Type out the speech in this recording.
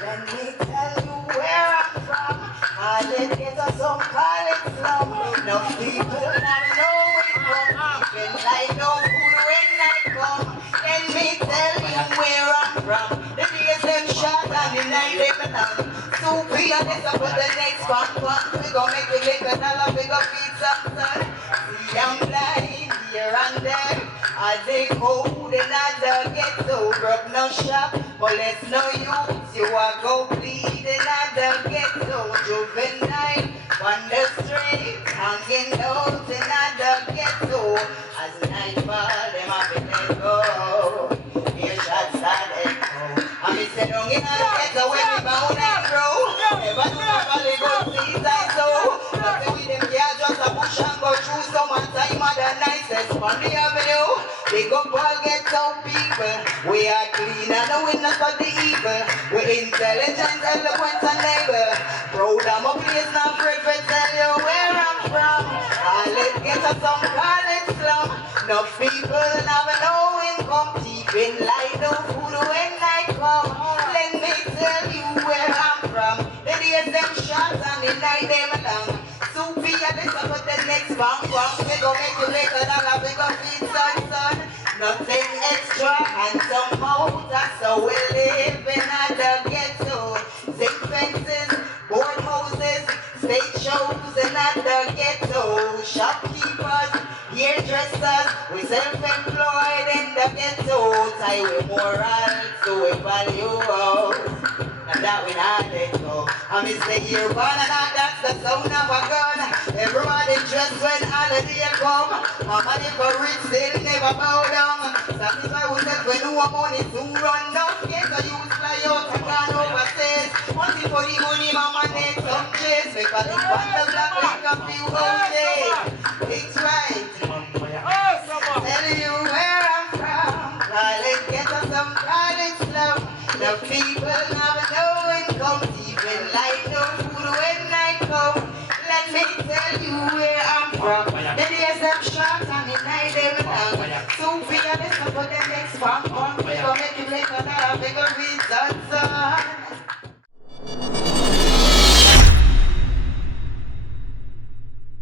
Let me tell you where I'm from. I live in some college slum. No people not know it come. Even like no food when I come. Let me tell you where I'm from. The days them shot and the night them down. So be honest about the next one. We gon' make a little dollar, we gon' feed some sun. See I'm blind here and there. I they cold and I don't get so broke no shop. Molest no youth, you are go bleed and I don't get so juvenile. On the street, hanging out and I don't get so. As night fall, them have to let go. Hear shots start echo. And me say down in the ghetto where me bound and grow. Never do my valley go seas I sow. Nothing with them here just a push and go through. Summertime are the nicest on the avenue. Big up all ghetto people. We are clean and we not for the evil. We intelligent, eloquent and able. Proud of my place, not afraid to tell you where I'm from. All it get us some college slum. No people never know income. Even like no food when I come. Let me tell you where I'm from. The days them shots and the night them long. Sophia, this up with the next bang. We gon' make you make a dollar, we gon' feed son. Nothing extra and some more. That's how we live in the ghetto. Six fences, board houses, stage shows in the ghetto. Shopkeepers, hairdressers, we self-employed in the ghetto. Tie we moral, so we value. And that we not let go. I miss the year one and that's the sound of a gun. Everybody dressed when holiday come. Mama never rich, still never bow down. Satisfy yourself when you want money to run down. Get a youth fly out and gone overseas. Only for the money, mama need some chase. Because it's one the black like a few okay. It's right. Tell you where I'm from. Let's get us some college love. The people never know income, even like no food when I come. Let me tell you where I'm from. The days them short and the night them long. So be honest about the next one. We gon' make you make a dollar, we gon'